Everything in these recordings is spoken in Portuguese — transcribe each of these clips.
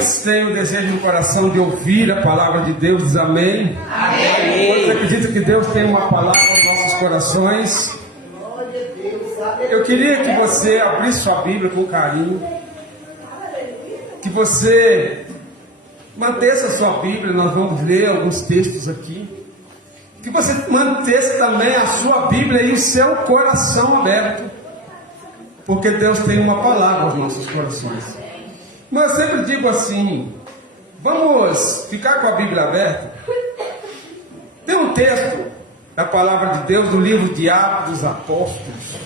Quantos têm o desejo no coração de ouvir a palavra de Deus? Diz amém. Amém. Quantos acreditam que Deus tem uma palavra aos nossos corações? Eu queria que você abrisse sua Bíblia com carinho, que você mantesse a sua Bíblia. Nós vamos ler alguns textos aqui. Que você mantesse também a sua Bíblia e o seu coração aberto, porque Deus tem uma palavra aos nossos corações. Mas eu sempre digo assim: vamos ficar com a Bíblia aberta. Tem um texto da palavra de Deus do livro de Atos dos Apóstolos,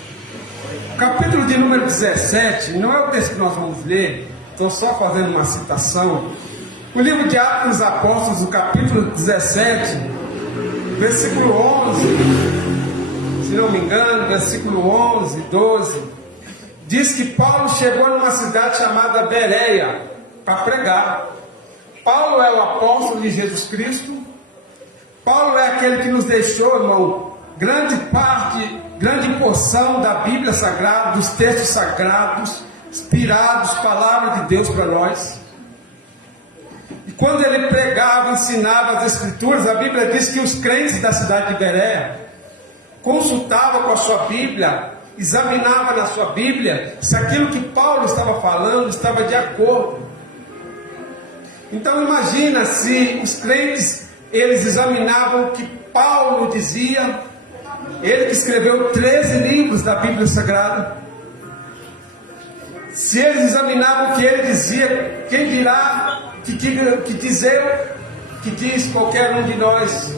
capítulo de número 17. Não é o texto que nós vamos ler, estou só fazendo uma citação. O livro de Atos dos Apóstolos, o capítulo 17, versículo 11, se não me engano, versículo 11, 12, diz que Paulo chegou numa cidade chamada Bereia para pregar. Paulo é o apóstolo de Jesus Cristo. Paulo é aquele que nos deixou, irmão, grande parte, grande porção da Bíblia Sagrada, dos textos sagrados, inspirados, palavra de Deus para nós. E quando ele pregava, ensinava as Escrituras, a Bíblia diz que os crentes da cidade de Bereia consultavam com a sua Bíblia, examinavam na sua Bíblia se aquilo que Paulo estava falando estava de acordo. Então imagina se os crentes, eles examinavam o que Paulo dizia, ele que escreveu 13 livros da Bíblia Sagrada. Se eles examinavam o que ele dizia, quem dirá que diz qualquer um de nós.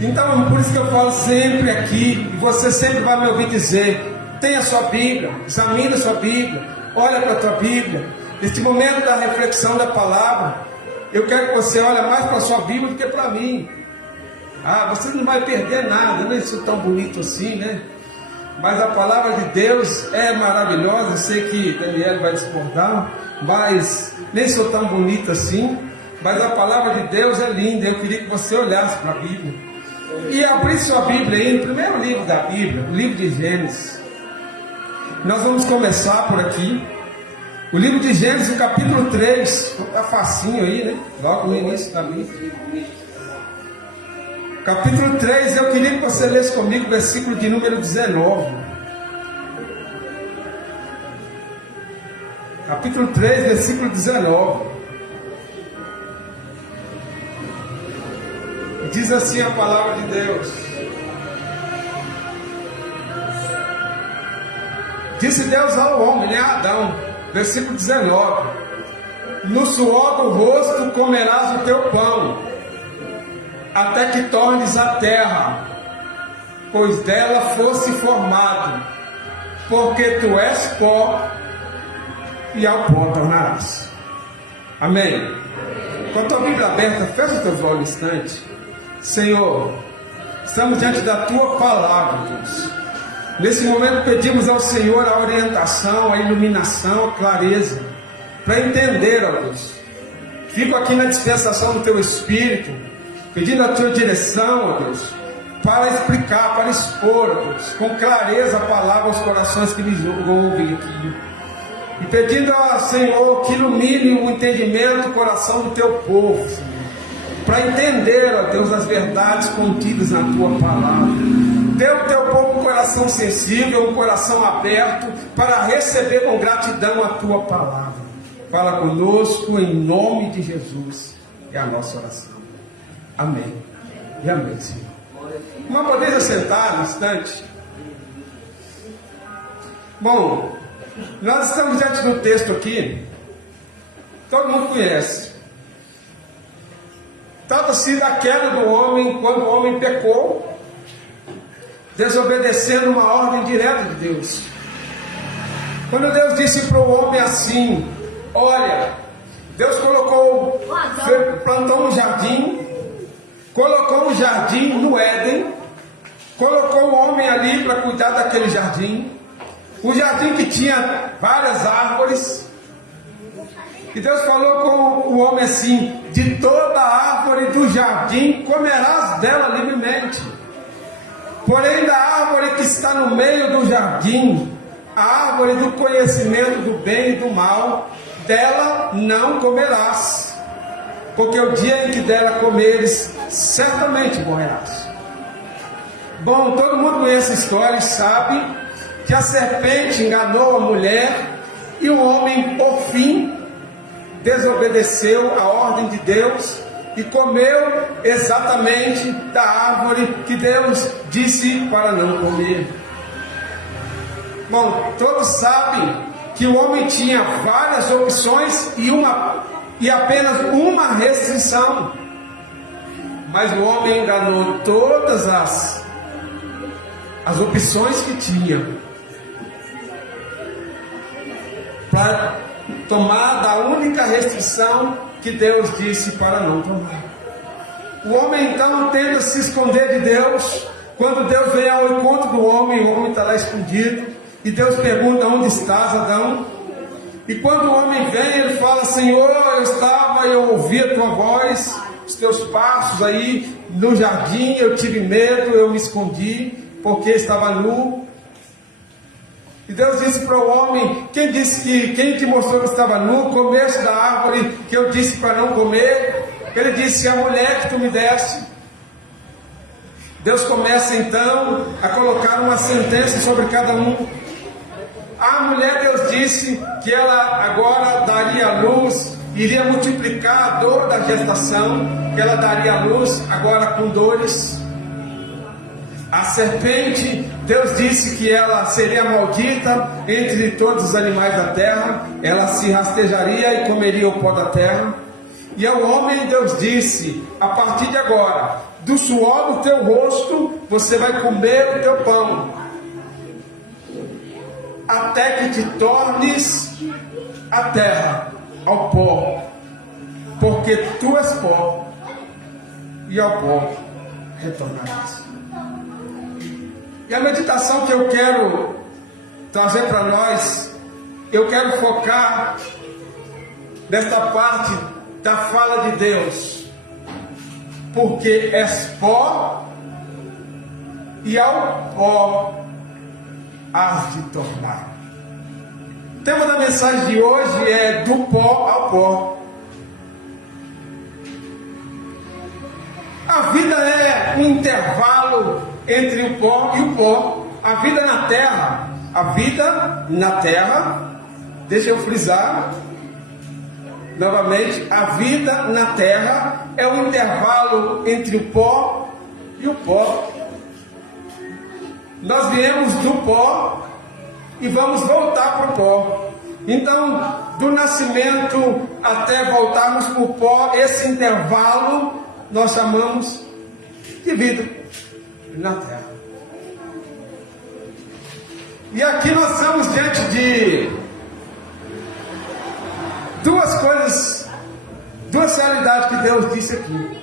Então, por isso que eu falo sempre aqui, e você sempre vai me ouvir dizer: tenha a sua Bíblia, examine a sua Bíblia, olha para a tua Bíblia. Neste momento da reflexão da palavra, eu quero que você olhe mais para a sua Bíblia do que para mim. Você não vai perder nada, não é isso tão bonito assim, né? Mas a palavra de Deus é maravilhosa. Eu sei que Daniel vai discordar, mas nem sou tão bonito assim. Mas a palavra de Deus é linda. Eu queria que você olhasse para a Bíblia e abrisse sua Bíblia aí, no primeiro livro da Bíblia, o livro de Gênesis. Nós vamos começar por aqui. O livro de Gênesis, o capítulo 3. Está facinho aí, né? Logo no início da Bíblia. Capítulo 3, eu queria que você lesse comigo o versículo de número 19. Capítulo 3, versículo 19. Diz assim a palavra de Deus: disse Deus ao homem, né, Adão, versículo 19: no suor do rosto comerás o teu pão, até que tornes a terra, pois dela fosse formado, porque tu és pó, e ao pó tornarás. Amém? Com a tua Bíblia aberta, fecha os teus olhos um instante. Senhor, estamos diante da tua palavra, Deus. Nesse momento pedimos ao Senhor a orientação, a iluminação, a clareza, para entender, ó Deus. Fico aqui na dispensação do teu Espírito, pedindo a tua direção, ó Deus, para explicar, para expor, ó Deus, com clareza a palavra aos corações que me ouvem aqui. E pedindo ao Senhor que ilumine o entendimento do coração do teu povo, Senhor, para entender, ó Deus, as verdades contidas na tua palavra. Dê ao teu povo um coração sensível, um coração aberto, para receber com gratidão a tua palavra. Fala conosco em nome de Jesus, é a nossa oração. Amém. E amém, Senhor. Irmão, poderia sentar no instante? Bom, nós estamos diante do texto aqui, todo mundo conhece. Trata-se da queda do homem, quando o homem pecou, desobedecendo uma ordem direta de Deus. Quando Deus disse para o homem assim: olha, Deus plantou um jardim, colocou um jardim no Éden, colocou o homem ali para cuidar daquele jardim, um jardim que tinha várias árvores. E Deus falou com o homem assim: de toda árvore do jardim comerás dela livremente, porém da árvore que está no meio do jardim, a árvore do conhecimento do bem e do mal, dela não comerás, porque o dia em que dela comeres, certamente morrerás. Bom, todo mundo conhece a história e sabe que a serpente enganou a mulher e o homem, por fim, desobedeceu a ordem de Deus e comeu exatamente da árvore que Deus disse para não comer. Bom, todos sabem que o homem tinha várias opções e apenas uma restrição, mas o homem enganou todas as opções que tinha para tomar da única restrição que Deus disse para não tomar. O homem então tenta se esconder de Deus. Quando Deus vem ao encontro do homem, o homem está lá escondido, e Deus pergunta: onde estás, Adão? E quando o homem vem, ele fala: Senhor, eu ouvi a tua voz, os teus passos aí no jardim, eu tive medo, eu me escondi, porque estava nu. E Deus disse para o homem: quem te mostrou que estava nu? Comeste da árvore que eu disse para não comer? Ele disse: a mulher que tu me deste. Deus começa então a colocar uma sentença sobre cada um. A mulher, Deus disse que ela agora daria a luz, iria multiplicar a dor da gestação, que ela daria a luz agora com dores. A serpente, Deus disse que ela seria maldita entre todos os animais da terra, ela se rastejaria e comeria o pó da terra. E ao homem, Deus disse: a partir de agora, do suor do teu rosto, você vai comer o teu pão, até que te tornes a terra, ao pó, porque tu és pó, e ao pó retornarás. E a meditação que eu quero trazer para nós, eu quero focar nesta parte da fala de Deus, porque és pó, e ao pó hás de tornar. O tema da mensagem de hoje é do pó ao pó. A vida é um intervalo entre o pó e o pó. A vida na terra, deixa eu frisar novamente, a vida na terra é um intervalo entre o pó e o pó. Nós viemos do pó e vamos voltar para o pó. Então, do nascimento até voltarmos para o pó, esse intervalo nós chamamos de vida na terra. E aqui nós estamos diante de duas coisas, duas realidades que Deus disse aqui: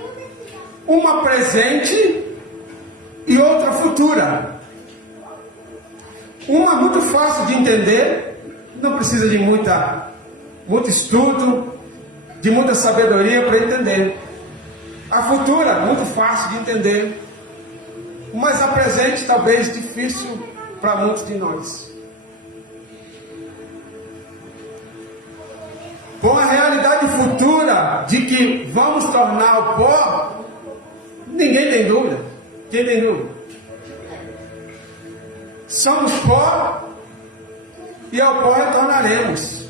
uma presente e outra futura. Uma muito fácil de entender, não precisa de muito estudo, de muita sabedoria para entender. A futura, muito fácil de entender, mas a presente talvez difícil para muitos de nós. Com a realidade futura de que vamos tornar o pó, ninguém tem dúvida. Quem tem dúvida? Somos pó e ao pó retornaremos.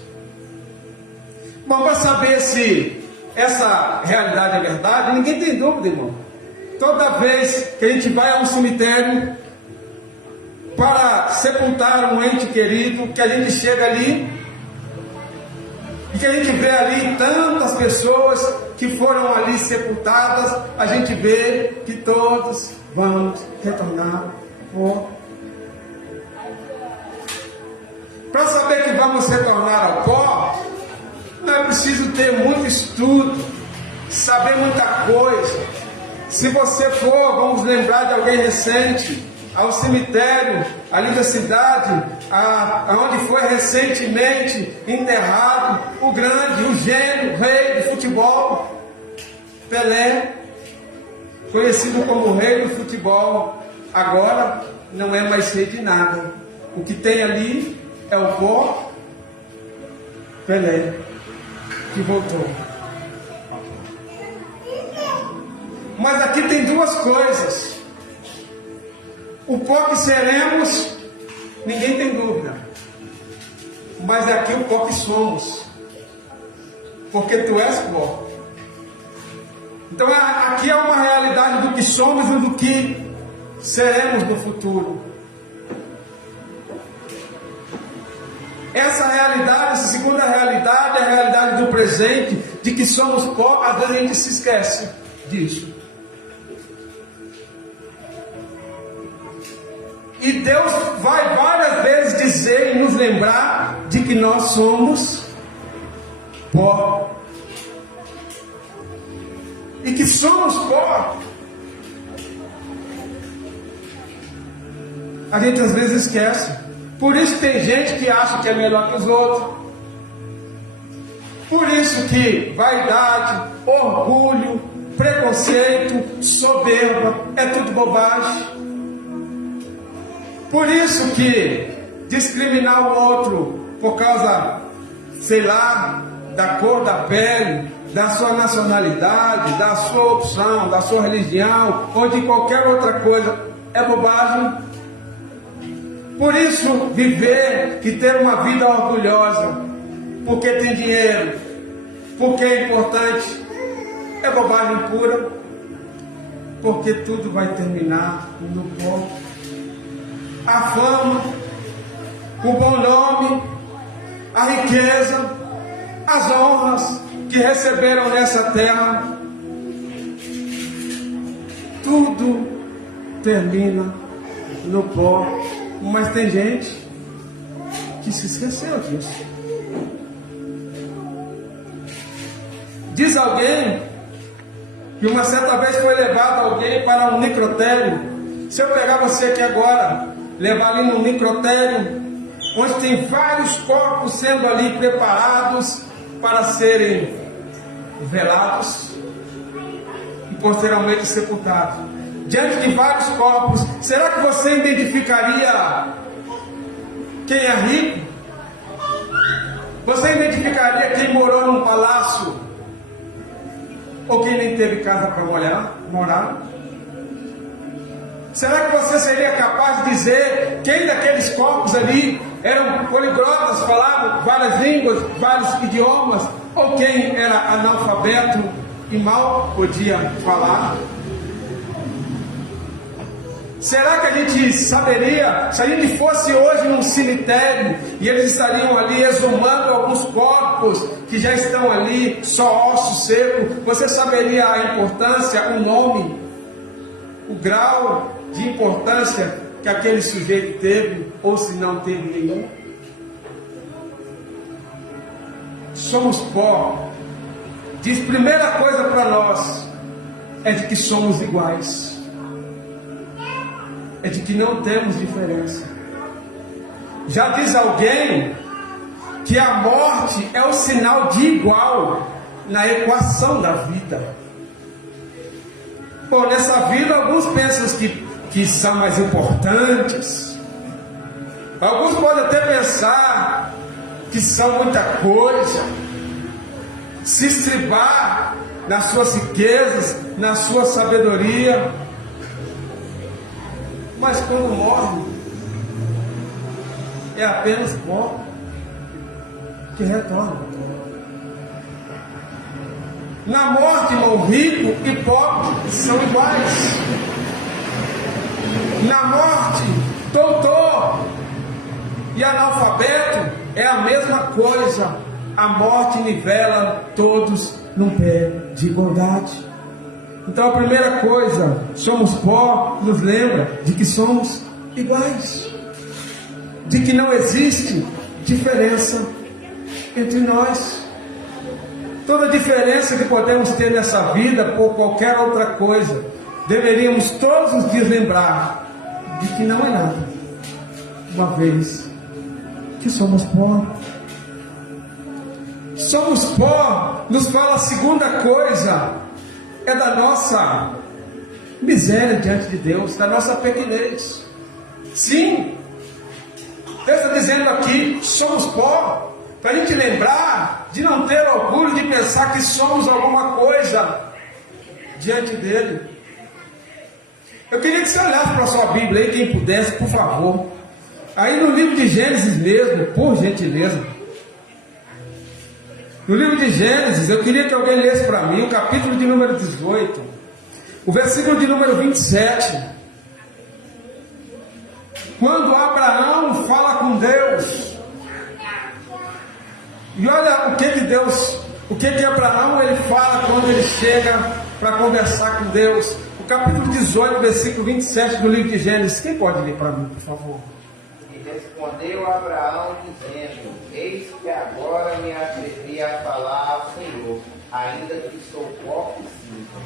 Bom, para saber se essa realidade é verdade, ninguém tem dúvida, irmão. Toda vez que a gente vai a um cemitério para sepultar um ente querido, que a gente chega ali e que a gente vê ali tantas pessoas que foram ali sepultadas, a gente vê que todos vamos retornar ao pó. Para saber que vamos retornar ao pó, não é preciso ter muito estudo, saber muita coisa. Se você for, vamos lembrar de alguém recente, ao cemitério ali da cidade, aonde foi recentemente enterrado o grande, o gênio, o rei do futebol, Pelé, conhecido como o rei do futebol. Agora não é mais rei de nada. O que tem ali é o pó, Pelé. que voltou. Mas aqui tem duas coisas. O pó que seremos, ninguém tem dúvida. Mas é aqui o pó que somos. Porque tu és pó. Então aqui é uma realidade do que somos e do que seremos no futuro. Essa realidade, essa segunda realidade, é a realidade do presente, de que somos pó. Às vezes a gente se esquece disso. E Deus vai várias vezes dizer e nos lembrar de que nós somos pó. E que somos pó. A gente às vezes esquece. Por isso tem gente que acha que é melhor que os outros. Por isso que vaidade, orgulho, preconceito, soberba, é tudo bobagem. Por isso que discriminar o outro por causa, sei lá, da cor da pele, da sua nacionalidade, da sua opção, da sua religião, ou de qualquer outra coisa, é bobagem. Por isso, viver e ter uma vida orgulhosa, porque tem dinheiro, porque é importante, é bobagem pura, porque tudo vai terminar no pó. A fama, o bom nome, a riqueza, as honras que receberam nessa terra, tudo termina no pó. Mas tem gente que se esqueceu disso. Diz alguém que uma certa vez foi levado alguém para um necrotério. Se eu pegar você aqui agora, levar ali no necrotério, onde tem vários corpos sendo ali preparados para serem velados e posteriormente sepultados. Diante de vários corpos, será que você identificaria quem é rico? Você identificaria quem morou num palácio? Ou quem nem teve casa para morar? Será que você seria capaz de dizer quem daqueles corpos ali eram poliglotas, falavam várias línguas, vários idiomas? Ou quem era analfabeto e mal podia falar? Será que a gente saberia, se a gente fosse hoje num cemitério e eles estariam ali exumando alguns corpos que já estão ali, só osso seco, você saberia a importância, o nome, o grau de importância que aquele sujeito teve, ou se não teve nenhum? Somos pó. Diz, primeira coisa para nós é de que somos iguais. É de que não temos diferença. Já diz alguém que a morte é o sinal de igual na equação da vida. Bom, nessa vida alguns pensam que são mais importantes. Alguns podem até pensar que são muita coisa. Se estribar nas suas riquezas, na sua sabedoria. Mas quando morre, é apenas pó que retorna. Na morte, irmão, rico e pobre são iguais. Na morte, doutor e analfabeto é a mesma coisa. A morte nivela todos num pé de igualdade. Então a primeira coisa, somos pó, nos lembra de que somos iguais, de que não existe diferença entre nós. Toda diferença que podemos ter nessa vida por qualquer outra coisa, deveríamos todos os dias lembrar de que não é nada, uma vez que somos pó. Somos pó, nos fala a segunda coisa, é da nossa miséria diante de Deus, da nossa pequenez. Sim, Deus está dizendo aqui, somos pó, para a gente lembrar de não ter orgulho de pensar que somos alguma coisa diante dele. Eu queria que você olhasse para a sua Bíblia aí, quem pudesse, por favor. Aí no livro de Gênesis mesmo, por gentileza. No livro de Gênesis, eu queria que alguém lesse para mim o capítulo de número 18, o versículo de número 27. Quando Abraão fala com Deus, e olha o que Abraão ele fala quando ele chega para conversar com Deus. O capítulo 18, versículo 27 do livro de Gênesis. Quem pode ler para mim, por favor? E respondeu Abraão, dizendo: Eis que agora me atrevi a falar ao Senhor, ainda que sou pó e cinza.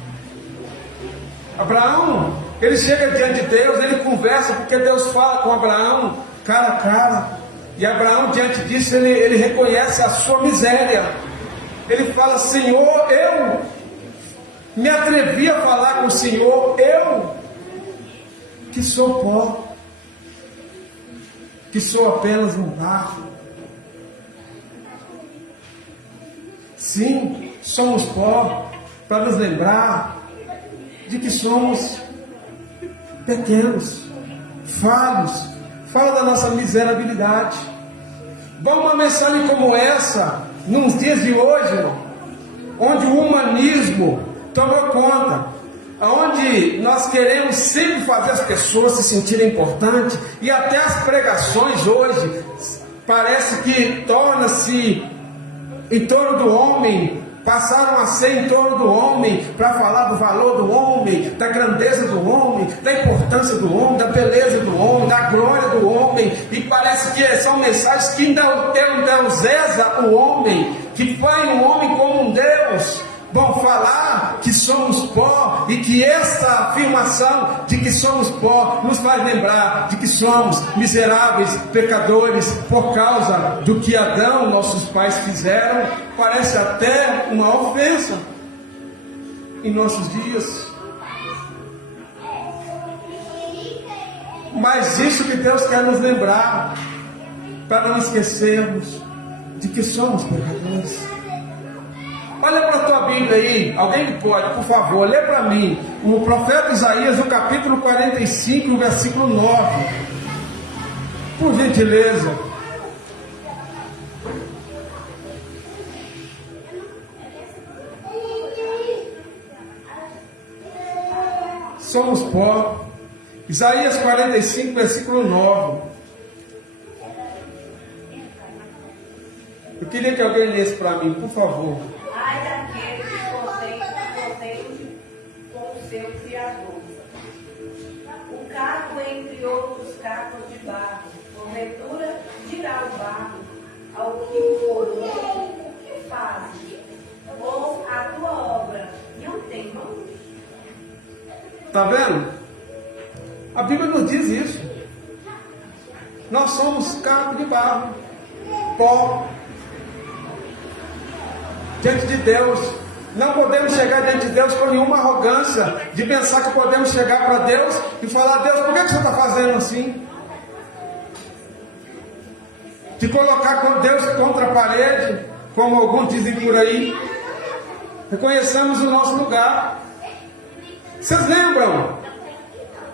Abraão, ele chega diante de Deus, ele conversa, porque Deus fala com Abraão cara a cara. E Abraão, diante disso, ele reconhece a sua miséria. Ele fala: Senhor, eu me atrevi a falar com o Senhor, eu que sou pó, que sou apenas um barro. Sim, somos pó, para nos lembrar de que somos pequenos, falhos, fala da nossa miserabilidade. Bom, uma mensagem como essa, nos dias de hoje, irmão, onde o humanismo tomou conta, onde nós queremos sempre fazer as pessoas se sentirem importantes, e até as pregações hoje parece que torna-se em torno do homem, passaram a ser em torno do homem, para falar do valor do homem, da grandeza do homem, da importância do homem, da beleza do homem, da glória do homem, e parece que são mensagens que endeuseza o homem, que põe o homem como um Deus. Bom, falar que somos pó, e que esta afirmação de que somos pó nos faz lembrar de que somos miseráveis pecadores por causa do que Adão, nossos pais, fizeram, parece até uma ofensa em nossos dias. Mas isso que Deus quer nos lembrar, para não esquecermos de que somos pecadores. Olha para a tua Bíblia aí, alguém que pode, por favor, lê para mim o profeta Isaías, no capítulo 45, no versículo 9, por gentileza. Somos pó. Isaías 45, versículo 9. Eu queria que alguém lesse para mim, por favor. Ai daquele que contende com o seu Criador. O caco entre outros cacos de barro, porventura dirá o barro ao que o coroou: o que fazes? Ou a tua obra não tem mão? Está vendo? A Bíblia nos diz isso. Nós somos caco de barro, pó, diante de Deus. Não podemos chegar diante de Deus com nenhuma arrogância, de pensar que podemos chegar para Deus e falar: Deus, por que você está fazendo assim? De colocar Deus contra a parede, como alguns dizem por aí. Reconheçamos o nosso lugar. Vocês lembram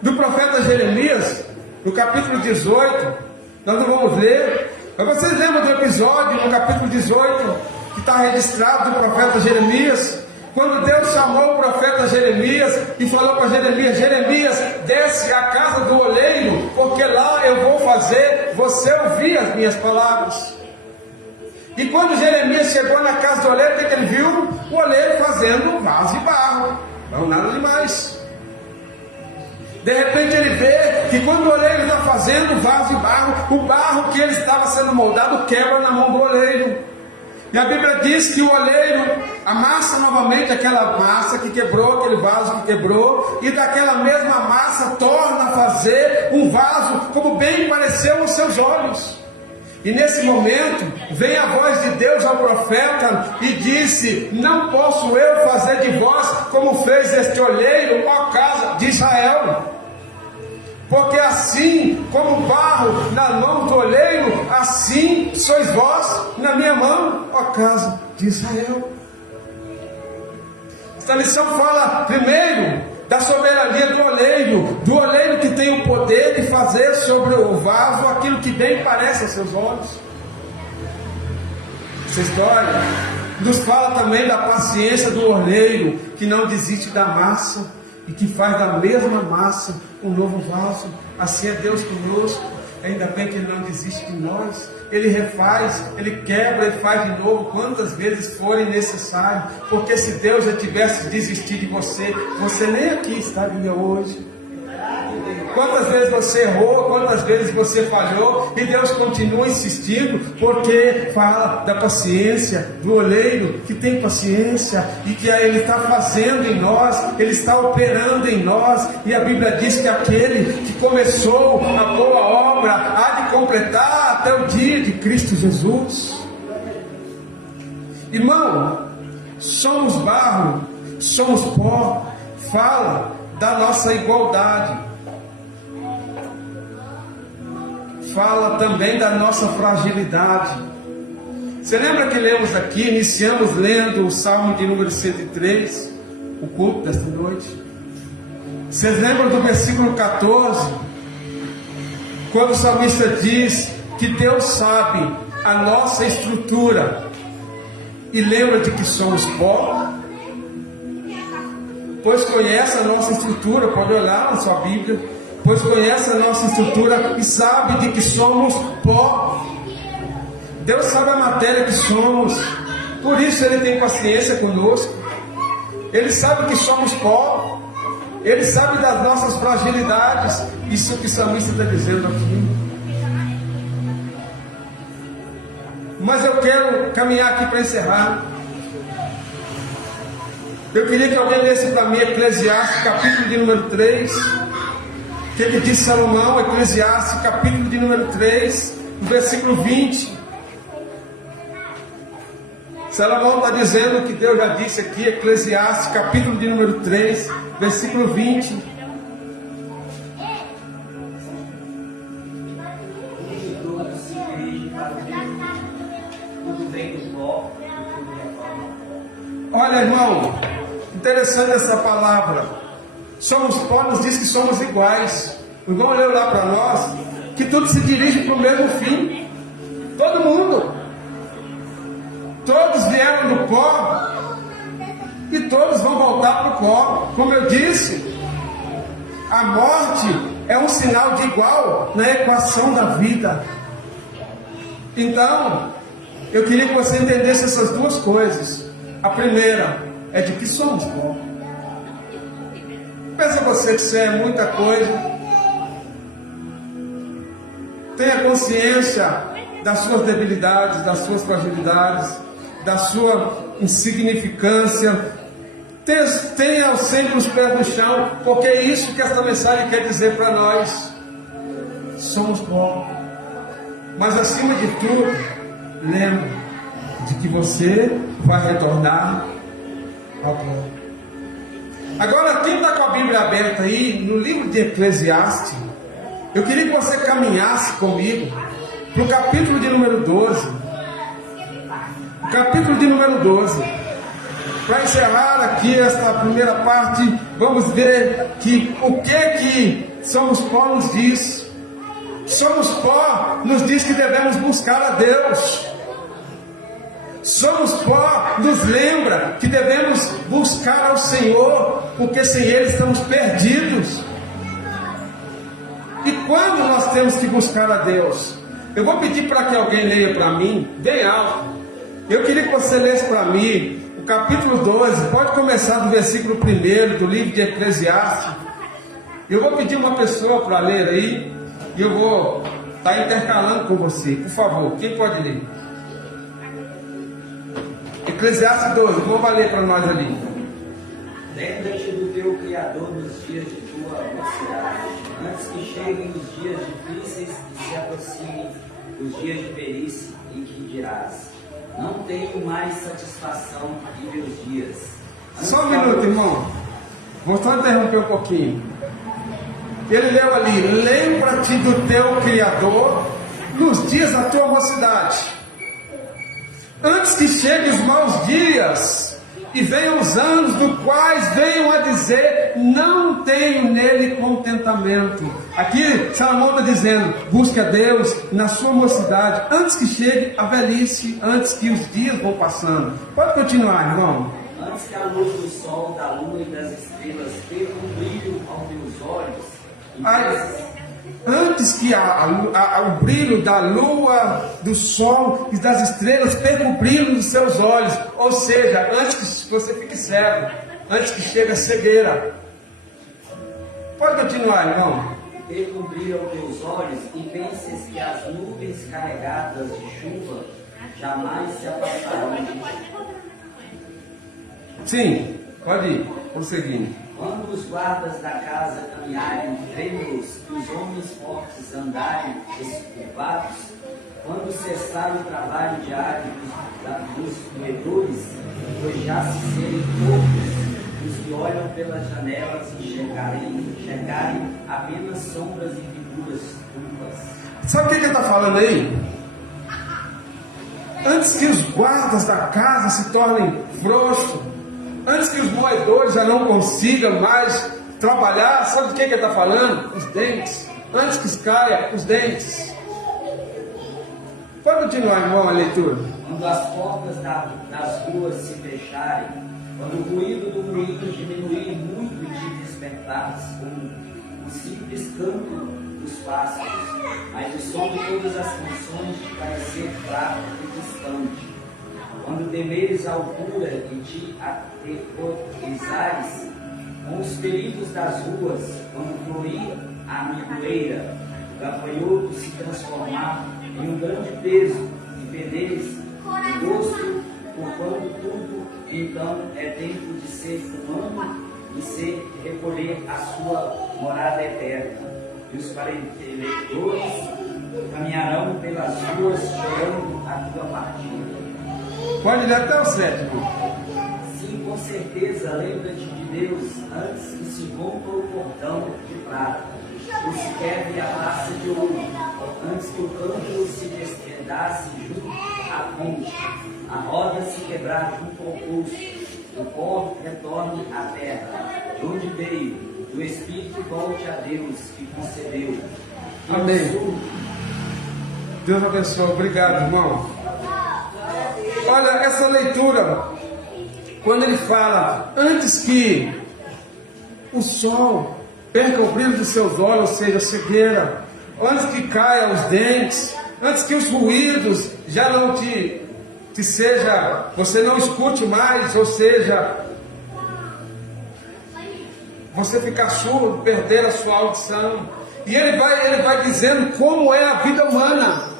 do profeta Jeremias, no capítulo 18? Nós não vamos ler, mas vocês lembram do episódio no capítulo 18, que está registrado do profeta Jeremias, quando Deus chamou o profeta Jeremias e falou para Jeremias: Jeremias, desce à casa do oleiro, porque lá eu vou fazer você ouvir as minhas palavras. E quando Jeremias chegou na casa do oleiro, o que ele viu? O oleiro fazendo um vaso de barro, não nada demais. De repente ele vê que quando o oleiro está fazendo o vaso de barro, o barro que ele estava sendo moldado quebra na mão do oleiro. E a Bíblia diz que o oleiro amassa novamente aquela massa que quebrou, aquele vaso que quebrou, e daquela mesma massa torna a fazer um vaso como bem pareceu aos seus olhos. E nesse momento vem a voz de Deus ao profeta e disse: não posso eu fazer de vós como fez este oleiro, ó casa de Israel. Porque assim como barro na mão do oleiro, assim sois vós na minha mão, ó casa de Israel. Esta lição fala primeiro da soberania do oleiro que tem o poder de fazer sobre o vaso aquilo que bem parece aos seus olhos. Essa história nos fala também da paciência do oleiro, que não desiste da massa e que faz da mesma massa um novo vaso. Assim é Deus conosco. Ainda bem que Ele não desiste de nós. Ele refaz, Ele quebra e faz de novo quantas vezes forem necessário. Porque se Deus já tivesse desistido de você, você nem aqui estaria hoje. Quantas vezes você errou, quantas vezes você falhou, e Deus continua insistindo, porque fala da paciência do oleiro, que tem paciência, e que Ele está fazendo em nós, Ele está operando em nós, e a Bíblia diz que aquele que começou a boa obra, há de completar até o dia de Cristo Jesus. Irmão, somos barro, somos pó, fala da nossa igualdade. Fala também da nossa fragilidade. Você lembra que lemos aqui, iniciamos lendo o Salmo de número 103, o culto desta noite? Vocês lembram do versículo 14? Quando o salmista diz que Deus sabe a nossa estrutura e lembra de que somos pó? Pois conhece a nossa estrutura, pode olhar na sua Bíblia. Pois conhece a nossa estrutura e sabe de que somos pó. Deus sabe a matéria que somos, por isso Ele tem paciência conosco. Ele sabe que somos pó, Ele sabe das nossas fragilidades. Isso que o salmista está dizendo aqui. Mas eu quero caminhar aqui para encerrar. Eu queria que alguém lesse para mim Eclesiastes, capítulo de número 3. Que ele diz, Salomão, Eclesiastes, capítulo de número 3, versículo 20. Salomão está dizendo que Deus já disse aqui, Eclesiastes, capítulo de número 3, versículo 20. Olha, irmão, interessante essa palavra. Somos pó, nos diz que somos iguais. O irmão leu lá para nós que tudo se dirige para o mesmo fim. Todo mundo. Todos vieram do pó e todos vão voltar para o pó. Como eu disse, a morte é um sinal de igual na equação da vida. Então, eu queria que você entendesse essas duas coisas. A primeira é de que somos pó. Pensa você que você é muita coisa. Tenha consciência das suas debilidades, das suas fragilidades, da sua insignificância. Tenha sempre os pés no chão, porque é isso que esta mensagem quer dizer para nós. Somos pó. Mas acima de tudo, lembre de que você vai retornar ao pó. Agora, quem está com a Bíblia aberta aí, no livro de Eclesiastes, eu queria que você caminhasse comigo para o capítulo de número 12. Capítulo de número 12. Para encerrar aqui esta primeira parte, vamos ver que o que somos pó nos diz. Somos pó nos diz que devemos buscar a Deus. Somos pó nos lembra que devemos buscar ao Senhor, porque sem Ele estamos perdidos. E quando nós temos que buscar a Deus? Eu vou pedir para que alguém leia para mim, bem alto. Eu queria que você lesse para mim o capítulo 12, pode começar do versículo 1 do livro de Eclesiastes. Eu vou pedir uma pessoa para ler aí, e eu vou estar intercalando com você. Por favor, quem pode ler? Eclesiastes 12, vamos ler para nós ali. Lembra-te do teu Criador nos dias de tua mocidade, antes que cheguem os dias difíceis e se aproximem os dias de velhice, em que dirás: não tenho mais satisfação em meus dias. Só um minuto, irmão. Vou só interromper um pouquinho. Ele leu ali: lembra-te do teu Criador nos dias da tua mocidade, antes que cheguem os maus dias e venham os anos, do quais venham a dizer: não tenho nele contentamento. Aqui Salomão está dizendo: busque a Deus na sua mocidade, antes que chegue a velhice, antes que os dias vão passando. Pode continuar, irmão. Antes que a luz do sol, da lua e das estrelas perca o brilho aos teus olhos. Antes que o brilho da lua, do sol e das estrelas perca o brilho dos seus olhos. Ou seja, antes que você fique cego, antes que chegue a cegueira. Pode continuar, irmão. Perca o brilho aos teus olhos e penses que as nuvens carregadas de chuva jamais se afastarão de ti. Sim, pode ir, prosseguindo. Quando os guardas da casa caminharem trêmulos e os homens fortes andarem desculpados, quando cessar o trabalho diário dos roedores, pois já se serem poucos os que olham pelas janelas e chegarem apenas sombras e figuras turvas. Sabe o que ele está falando aí? Antes que os guardas da casa se tornem frouxos, antes que os moedores já não consigam mais trabalhar, sabe do que ele está falando? Os dentes. Antes que caia os dentes. Pode continuar, irmão, a leitura. Quando as portas das ruas se fecharem, quando o ruído do moinho diminuir muito e te despertares com o simples canto dos pássaros, mas o som de todas as canções te parecer fraco e distante. Quando temeres a altura e te aterrorizares com os perigos das ruas, quando florir a amigoeira, o gafanhoto se transformar em um grande peso e perderes o gosto por quando tudo, então é tempo de ser humano e se recolher à sua morada eterna. E os parenteiros caminharão pelas ruas chorando a tua partida. Pode ler até o 7, irmão. Sim, com certeza, lembra-te de Deus antes que se rompa o cordão de prata, ou se quebre a taça de ouro, antes que o cântaro se despedace junto à fonte, a roda se quebrar junto ao poço, o pó retorne à terra, de onde veio, o Espírito volte a Deus que concedeu. Amém. Deus abençoe. Obrigado, irmão. Olha, essa leitura, quando ele fala, antes que o sol perca o brilho dos seus olhos, ou seja, cegueira, antes que caia os dentes, antes que os ruídos já não te seja, você não escute mais, ou seja, você ficar surdo, perder a sua audição. E ele vai dizendo como é a vida humana.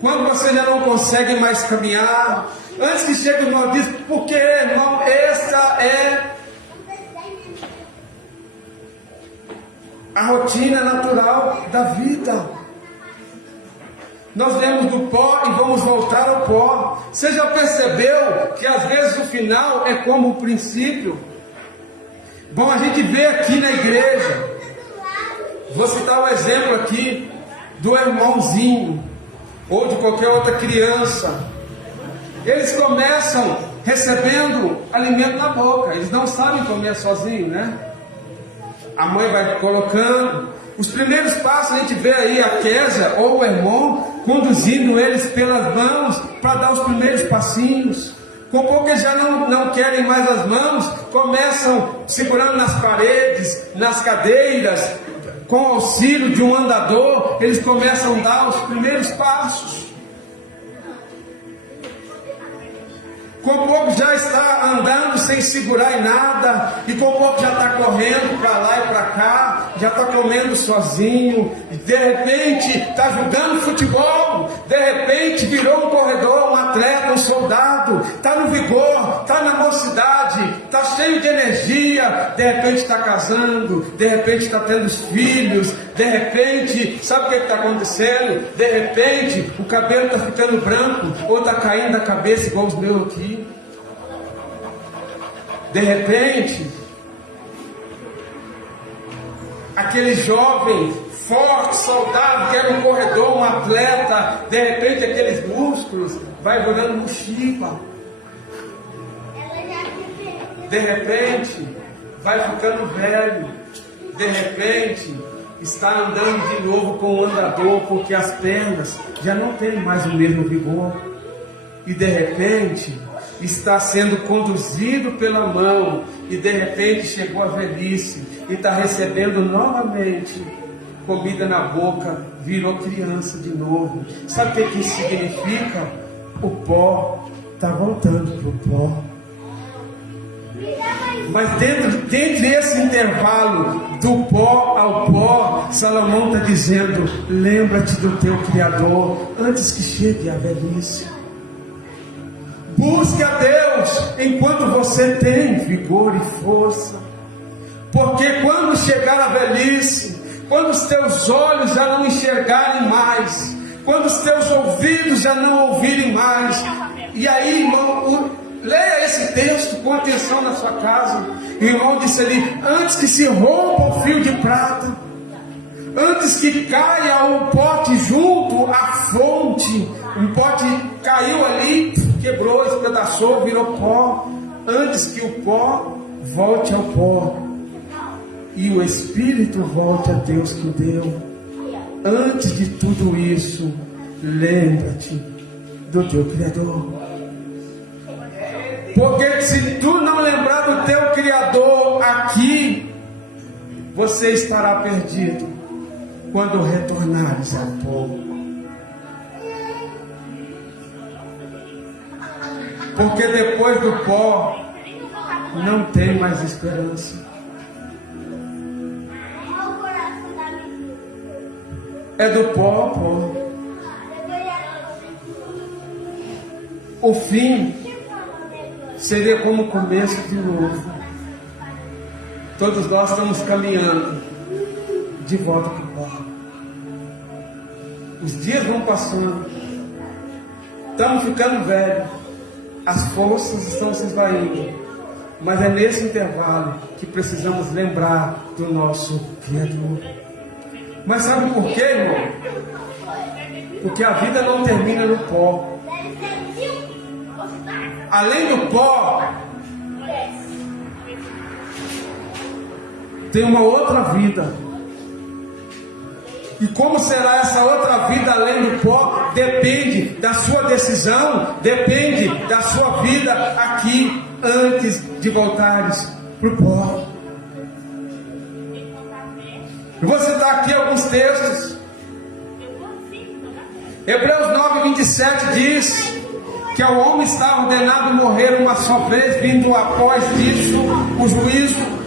Quando você já não consegue mais caminhar, antes que chegue o irmão, diz: porque, irmão, essa é a rotina natural da vida. Nós viemos do pó e vamos voltar ao pó. Você já percebeu que às vezes o final é como o princípio? Bom, a gente vê aqui na igreja, vou citar um exemplo aqui do irmãozinho, ou de qualquer outra criança. Eles começam recebendo alimento na boca, eles não sabem comer sozinho, né? A mãe vai colocando. Os primeiros passos a gente vê aí a Késia ou o irmão conduzindo eles pelas mãos para dar os primeiros passinhos. Com pouco eles já não querem mais as mãos, começam segurando nas paredes, nas cadeiras, com auxílio de um andador, eles começam a dar os primeiros passos. Com pouco já está andando sem segurar em nada, e com pouco já está correndo para lá e para cá, já está comendo sozinho, e de repente está jogando futebol, de repente virou um corredor, um atleta, um soldado, está no vigor, está na mocidade, está cheio de energia, de repente está casando, de repente está tendo os filhos, de repente, sabe o que está acontecendo? De repente o cabelo está ficando branco, ou está caindo da cabeça igual os meus aqui. De repente, aquele jovem forte, saudável, que era um corredor, um atleta, de repente aqueles músculos vai virando mochila. De repente vai ficando velho. De repente está andando de novo com o andador, porque as pernas já não têm mais o mesmo vigor. E de repente está sendo conduzido pela mão, e de repente chegou a velhice, e está recebendo novamente comida na boca, virou criança de novo. Sabe o que isso significa? O pó está voltando para o pó. Mas dentro desse intervalo do pó ao pó, Salomão está dizendo: lembra-te do teu Criador antes que chegue a velhice. Busque a Deus enquanto você tem vigor e força, porque quando chegar a velhice, quando os teus olhos já não enxergarem mais, quando os teus ouvidos já não ouvirem mais, e aí, irmão, leia esse texto com atenção na sua casa. O irmão disse ali: antes que se rompa o fio de prata, antes que caia um pote junto à fonte, um pote caiu ali, quebrou, espedaçou, virou pó, antes que o pó volte ao pó e o Espírito volte a Deus que o deu, antes de tudo isso, lembra-te do teu Criador. Porque se tu não lembrar do teu Criador aqui, você estará perdido quando retornares ao pó. Porque depois do pó não tem mais esperança. É do pó ao pó. O fim seria como o começo de novo. Todos nós estamos caminhando de volta para o pó. Os dias vão passando, estamos ficando velhos, as forças estão se esvaindo, mas é nesse intervalo que precisamos lembrar do nosso Criador. Mas sabe por quê, irmão? Porque a vida não termina no pó. Além do pó, tem uma outra vida. E como será essa outra vida além do pó? Depende da sua decisão, depende da sua vida aqui, antes de voltares para o pó. Eu vou citar aqui alguns textos. Hebreus 9:27 diz que ao homem estava ordenado morrer uma só vez, vindo após disso o juízo.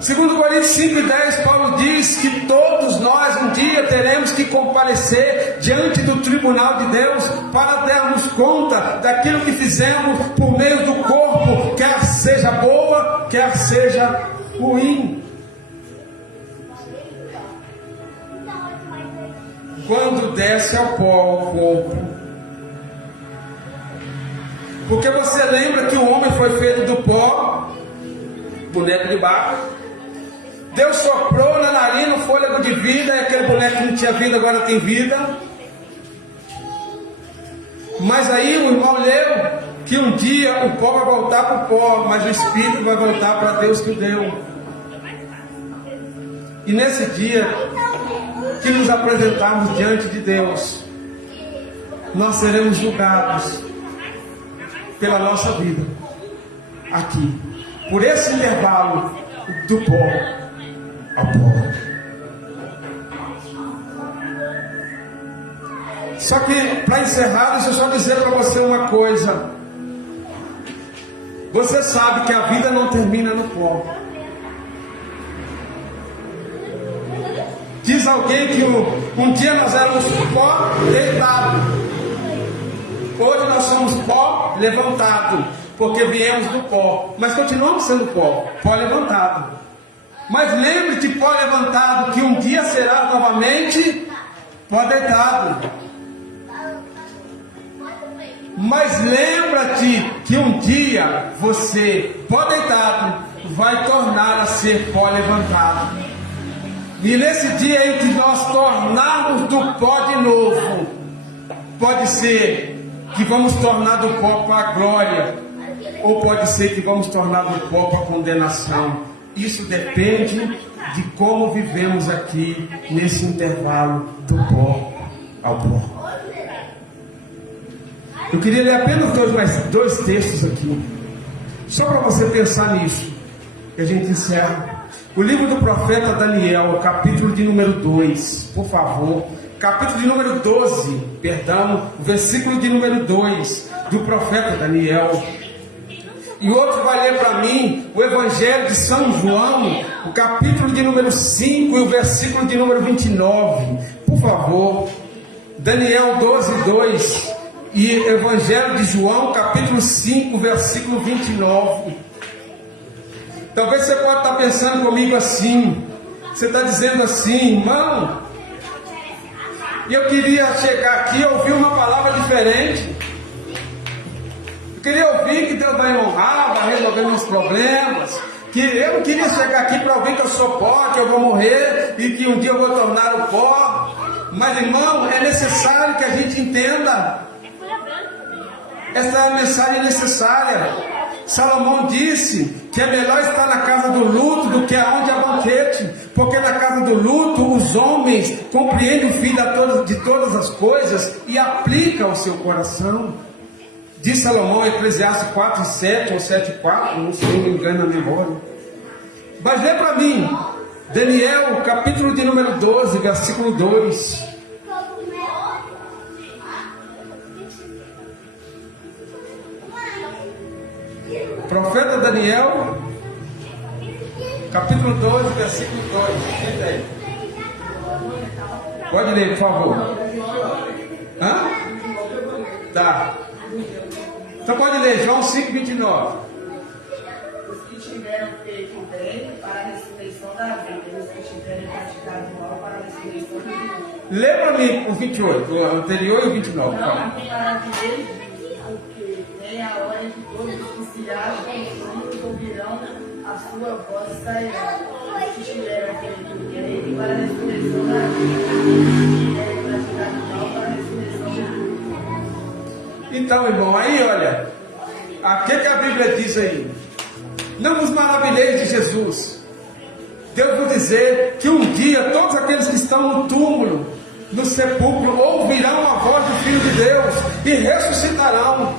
2 Coríntios 5:10, Paulo diz que todos nós um dia teremos que comparecer diante do tribunal de Deus para darmos conta daquilo que fizemos por meio do corpo, quer seja boa, quer seja ruim. Quando desce ao pó o corpo, porque você lembra que o homem foi feito do pó, boneco de barro. Deus soprou na narina o fôlego de vida, e aquele boneco que não tinha vida agora tem vida. Mas aí o irmão leu que um dia o pó vai voltar para o pó, mas o espírito vai voltar para Deus que o deu. E nesse dia que nos apresentarmos diante de Deus, nós seremos julgados pela nossa vida aqui, por esse intervalo do pó ao pó. Só que para encerrar, deixa eu só dizer para você uma coisa. Você sabe que a vida não termina no pó. Diz alguém que um dia nós éramos pó deitado, hoje nós somos pó levantado, porque viemos do pó, mas continuamos sendo pó levantado. Mas lembre-te, pó levantado, que um dia será novamente pó deitado. Mas lembra-te que um dia você, pó deitado, vai tornar a ser pó levantado. E nesse dia em que nós tornarmos do pó de novo, pode ser que vamos tornar do pó para a glória, ou pode ser que vamos tornar do pó para a condenação. Isso depende de como vivemos aqui nesse intervalo do pó ao pó. Eu queria ler apenas dois textos aqui, só para você pensar nisso, que a gente encerra. O livro do profeta Daniel, capítulo de número 2, por favor. Capítulo de número 12, perdão, versículo de número 2, do profeta Daniel. E outro vai ler para mim o Evangelho de São João, o capítulo de número 5 e o versículo de número 29. Por favor, Daniel 12, 2 e Evangelho de João, capítulo 5, versículo 29. Talvez você pode estar pensando comigo assim, você está dizendo assim, irmão, eu queria chegar aqui e ouvir uma palavra diferente. Eu queria ouvir que Deus vai honrar, vai resolver meus problemas. Que eu não queria chegar aqui para ouvir que eu sou pó, que eu vou morrer e que um dia eu vou tornar o pó. Mas, irmão, é necessário que a gente entenda. Essa é a mensagem necessária. Salomão disse que é melhor estar na casa do luto do que aonde há banquete, porque na casa do luto os homens compreendem o fim de todas as coisas e aplicam ao seu coração. Diz Salomão, Eclesiastes 4:7 ou 7:4, não sei, me engano a memória. Mas lê para mim, Daniel, capítulo de número 12, versículo 2. Profeta Daniel, capítulo 12, versículo 2. Senta aí. Pode ler, por favor. Hã? Tá. Então pode ler, João 5, 29. Os que tiveram feito bem para a ressurreição da vida, e os que tiverem praticado mal para a ressurreição da vida. Lê para mim o 28, o anterior e o 29. Não maravilhei, porque vem a hora em que todos os que se acham confusos ouvirão a sua voz e sairão. Os que tiveram feito bem para a ressurreição da vida, e os que tiverem praticado mal para a ressurreição da vida. Então, irmão, aí olha, o que a Bíblia diz aí? Não vos maravilheis de Jesus. Deus vai dizer que um dia todos aqueles que estão no túmulo, no sepulcro, ouvirão a voz do Filho de Deus e ressuscitarão.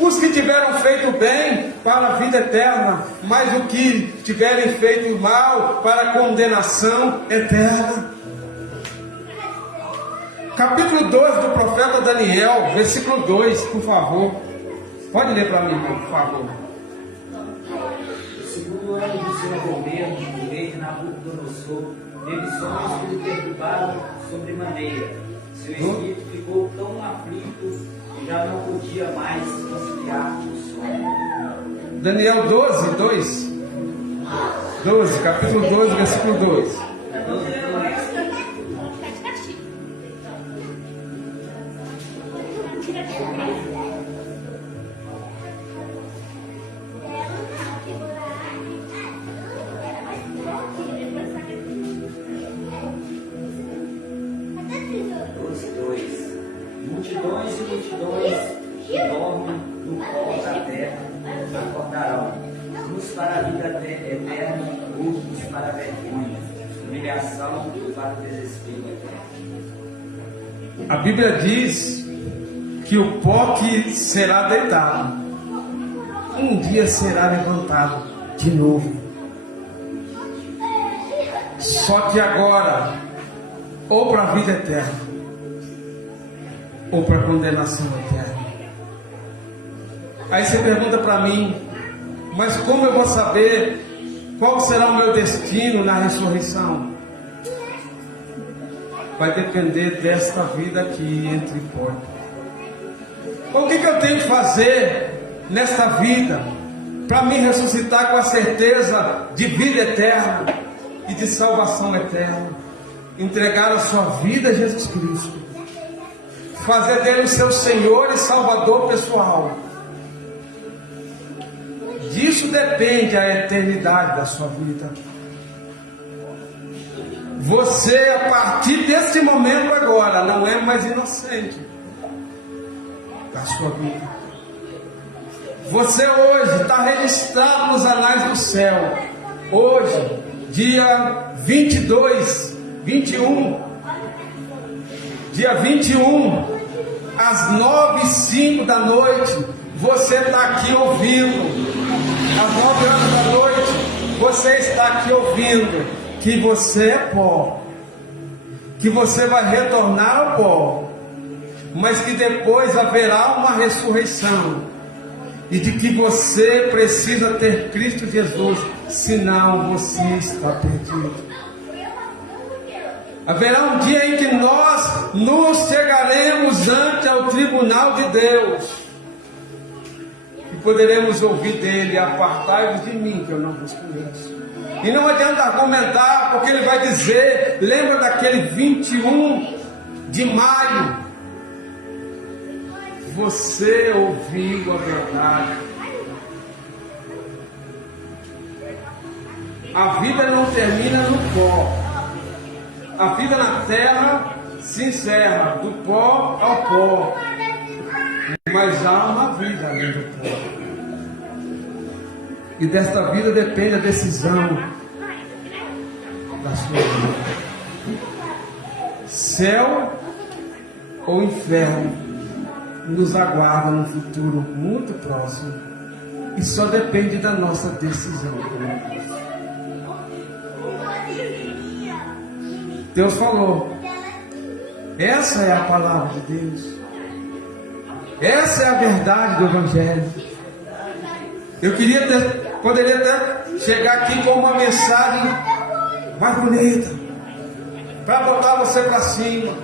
Os que tiveram feito bem para a vida eterna, mas os que tiverem feito mal para a condenação eterna. Capítulo 2 do profeta Daniel, versículo 2, por favor. Pode ler para mim, por favor. O segundo ano do seu governo, o rei Nabucodonosor teve sonhos que o perturbaram sobremaneira. Seu espírito ficou tão aflito que já não podia mais conciliar o sonho. Daniel 12, 2. 12, capítulo 12, versículo 2. Multidões e multidões que dormem no pó da terra acordarão, uns para a vida eterna, outros para a vergonha, humilhação para o desespero eterno. A Bíblia diz que o pó que será deitado, um dia será levantado de novo. Só que agora, ou para a vida eterna, ou para a condenação eterna. Aí você pergunta para mim, mas como eu vou saber qual será o meu destino na ressurreição? Vai depender desta vida aqui entre portas. O que eu tenho que fazer nesta vida para me ressuscitar com a certeza de vida eterna e de salvação eterna? Entregar a sua vida a Jesus Cristo, fazer dele o seu Senhor e Salvador pessoal, Disso depende a eternidade da sua vida. Você, a partir desse momento agora, não é mais inocente da sua vida. Você hoje está registrado nos anais do céu. Hoje, dia 22, 21, dia 21, às 9h05 da noite, você está aqui ouvindo. Às 9 horas da noite, você está aqui ouvindo que você é pó, que você vai retornar ao pó, mas que depois haverá uma ressurreição, e de que você precisa ter Cristo Jesus, senão você está perdido. Haverá um dia em que nós nos chegaremos ante ao tribunal de Deus, e poderemos ouvir dele: apartai-vos de mim, que eu não vos conheço. E não adianta argumentar, porque ele vai dizer: lembra daquele 21 de maio? Você ouviu a verdade. A vida não termina no pó. A vida na terra se encerra do pó ao pó. Mas há uma vida além do pó. E desta vida depende a decisão da sua vida. Céu ou inferno nos aguarda num futuro muito próximo. E só depende da nossa decisão. Deus falou. Essa é a palavra de Deus. Essa é a verdade do Evangelho. Eu poderia até chegar aqui com uma mensagem mais bonita, para botar você para cima.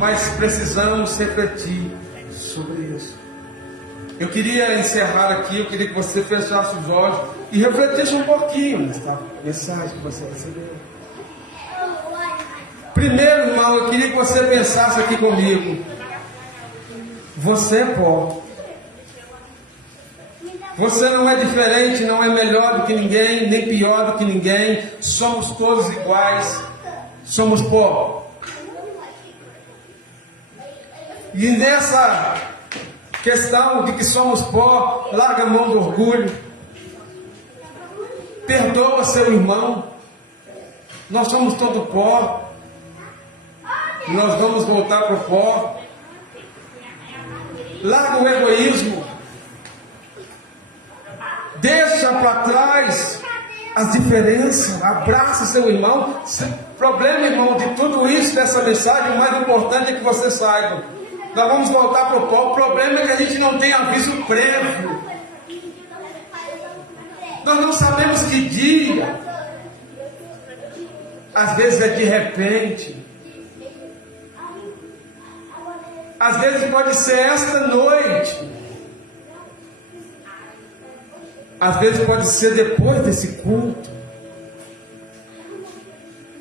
Mas precisamos refletir sobre isso. Eu queria encerrar aqui, eu queria que você fechasse os olhos e refletisse um pouquinho nesta mensagem que você recebeu. Primeiro, irmão, eu queria que você pensasse aqui comigo. Você é pó. Você não é diferente, não é melhor do que ninguém, nem pior do que ninguém. Somos todos iguais. Somos pó. E nessa questão de que somos pó, larga a mão do orgulho. Perdoa seu irmão. Nós somos todo pó. Nós vamos voltar para o pó. Larga o egoísmo. Deixa para trás as diferenças. Abraça seu irmão. O problema, irmão, de tudo isso, dessa mensagem, o mais importante é que você saiba. Nós vamos voltar para o pó. O problema é que a gente não tem aviso prévio. Nós não sabemos que dia. Às vezes é de repente. Às vezes pode ser esta noite. Às vezes pode ser depois desse culto.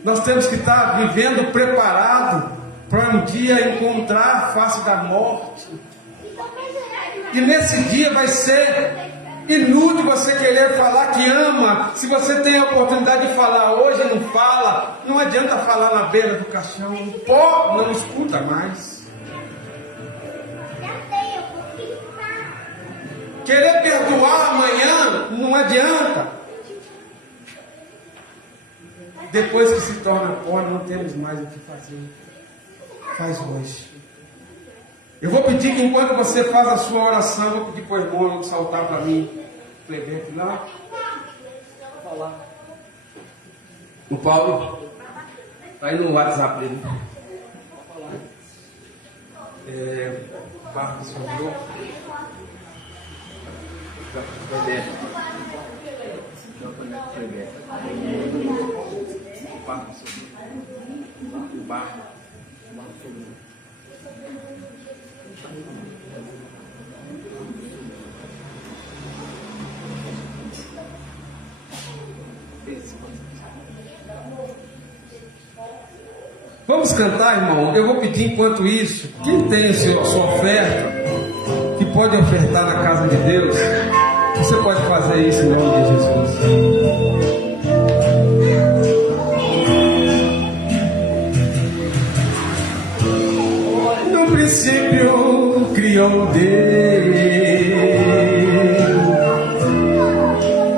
Nós temos que estar vivendo preparado para um dia encontrar a face da morte. E nesse dia vai ser inútil você querer falar que ama. Se você tem a oportunidade de falar hoje e não fala, não adianta falar na beira do caixão. O pó não escuta mais. Querer perdoar amanhã não adianta. Depois que se torna pó, não temos mais o que fazer. Faz hoje. Eu vou pedir que enquanto você faz a sua oração, eu vou pedir para o irmão saltar para mim. Cleber, lá. O Paulo. Está aí no WhatsApp dele. Marcos, por favor. Cleber. O barco. Vamos cantar, irmão. Eu vou pedir enquanto isso, quem tem a sua oferta, que pode ofertar na casa de Deus, você pode fazer isso em nome de Jesus. No princípio criou Deus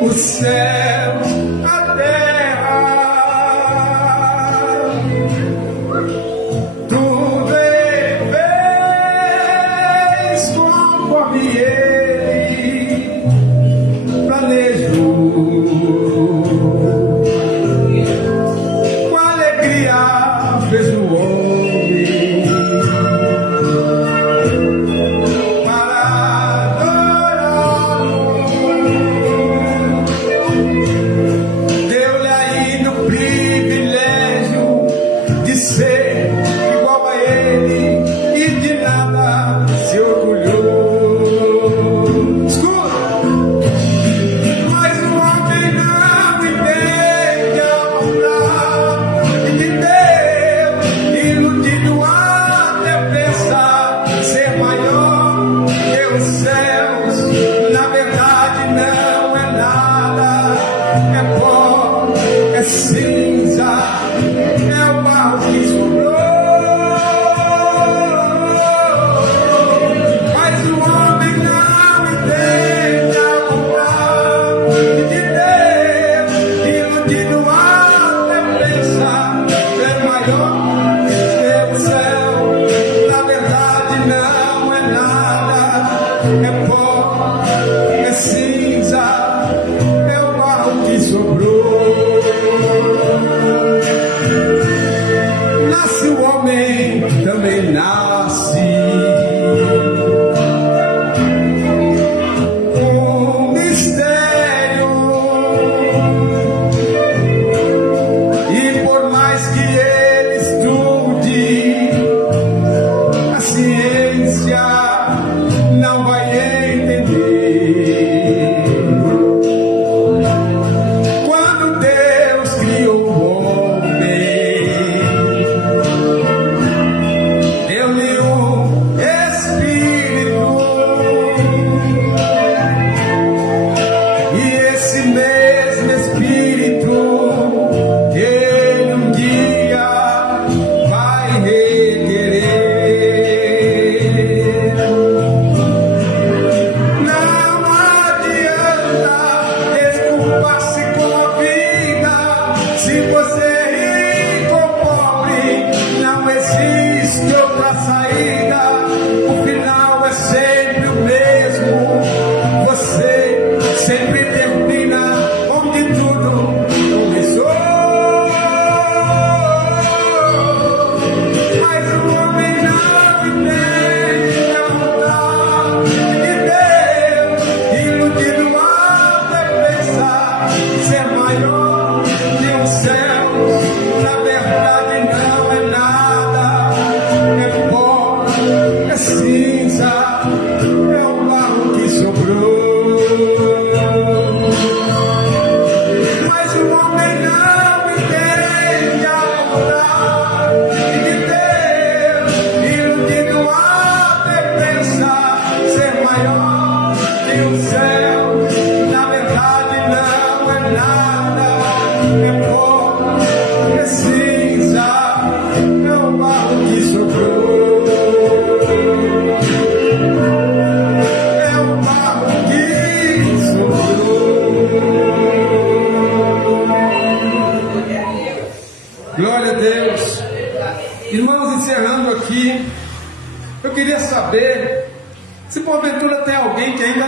o céu, a terra, tudo Ele fez conforme Ele planejou. Com alegria fez o homem para adorá-lo. Deu-lhe ainda o privilégio de ser igual a Ele e de nada se orgulhou. Escuta! Mas o homem não entende a bondade de Deus, iludido até pensar ser maior que os céus. Na verdade não é nada, é pó, é cinza, é o barro que sobrou. Mas o homem não entende a bondade de Deus, iludido até pensar ser maior que o céu. Na verdade não é nada, é pó, é cinza, é o barro que sobrou. Nasce o homem, também nasce um mistério, e por mais que ele estude a ciência, não vai entender. Quando Deus criou o homem, deu-lhe um espírito, e esse mesmo espírito ele um dia vai requerer. Não adianta desculpar-se com a vida. Se você é rico ou pobre, não existe outra saída. O final é sempre o mesmo. Você sempre termina onde tudo começou. Mas o homem não entende a bondade de Deus, iludido até pensar ser maior que os céus. Na verdade não é nada, é pó, é cinza, é o barro que sobrou. Mas o homem não entende a bondade de Deus, iludido até pensar ser maior que o céu. Na verdade não é nada, é pó, é cinza, é o barro que sobrou. É o barro que sobrou. Glória a Deus. Irmãos, encerrando aqui, eu queria saber se porventura tem alguém que ainda não